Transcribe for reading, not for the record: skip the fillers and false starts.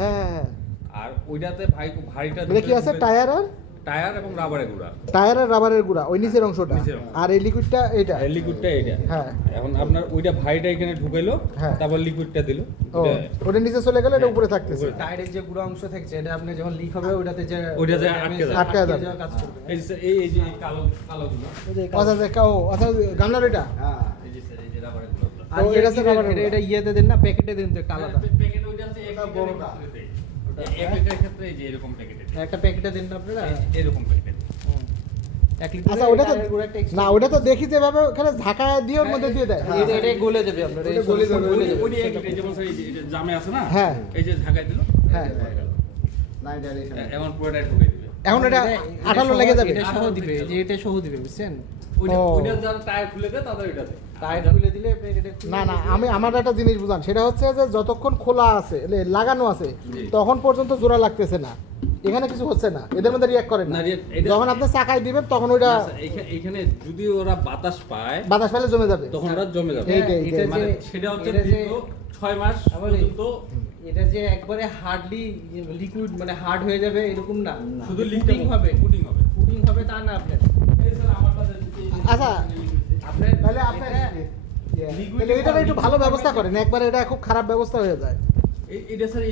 হ্যাঁ। আর ওইটাতে ভারীটা মানে কি আছে টায়ার এবং রাবারের গুঁড়া। টায়ার আর রাবারের গুঁড়া ওই নিচের অংশটা, নিচের অংশ। আর এই লিকুইডটা এইটা। এই লিকুইডটা এইটা। হ্যাঁ। এখন আপনার ওইটা ভারীটা এখানে ঢুকাইলো, হ্যাঁ। তারপর লিকুইডটা দিল। ও ওটা নিচে চলে গেল, এটা উপরে থাকতেছে। টায়ারের যে গুঁড়া অংশ থাকছে এটা আপনি যখন লিক হবে ওইটাতে যে আটকে যাবে। কাজ করবে। এই যে কালো গুলো। আচ্ছা গামলার এটা। হ্যাঁ। এই যে স্যার এই যে রাবারের গুলো। আর ও, এটা হচ্ছে rubber এর এটা ইয়েতে দেন না, প্যাকেটে দেন তো কালাটা। প্যাকেট ওইটা আছে এক বড়টা। এক লিটারের ক্ষেত্রে এই যে এরকম প্যাকেটে। একটা প্যাকেটে দেন না আপনারা। এরকম প্যাকেটে। 1 লিটার। আচ্ছা ওটা তো না, ওটা তো দেখি যেভাবে ওখানে ঝাঁকা দিয়ে ওর মধ্যে দিয়ে দেয়। এটা গলে যাবে আপনার। এটা গলে যাবে। ওই এক লিটার যেমন স্যার এই যে জামে আছে না? হ্যাঁ। এই যে ঢাকায় দিল। হ্যাঁ। এখন পুরোটাই ঢুকাই দিবে। এখন এটা আঠালো লেগে যাবে। এটা সহ দিবে, যে এটা সহ দিবে বুঝছেন? ওইটা যারা টায়ার খুলে দেয় তাদের ওইটাতে। টায়ার খুলে দিলে প্যাকেটে না আমার একটা জিনিস বুঝান, সেটা হচ্ছে যে যতক্ষণ খোলা আছে লাগানো আছে তখন পর্যন্ত জোড়া লাগতেছে না, এখানে কিছু হচ্ছে না, এদের মধ্যে রিঅ্যাক্ট করে না। যখন আপনি চাকায় দিবেন তখন ওইটা এইখানে যদি ওরা বাতাস পায়, বাতাস পেলে জমে যাবে। তখন ওরা জমে যাবে। এইটাই। মানে সেটা হচ্ছে দীর্ঘ 6 মাস পর্যন্ত এটা যে একবারে হার্ডলি লিকুইড মানে হার্ড হয়ে যাবে এরকম না, শুধু লিকুইডিং হবে, পুডিং হবে। পুডিং হবে তা না আপনার। এই স্যার আমারটা আচ্ছা আপনার তাহলে আপনি এটা একটু ভালো ব্যবস্থা করেন, একবারে এটা খুব খারাপ ব্যবস্থা হয়ে যায়। এটা স্যার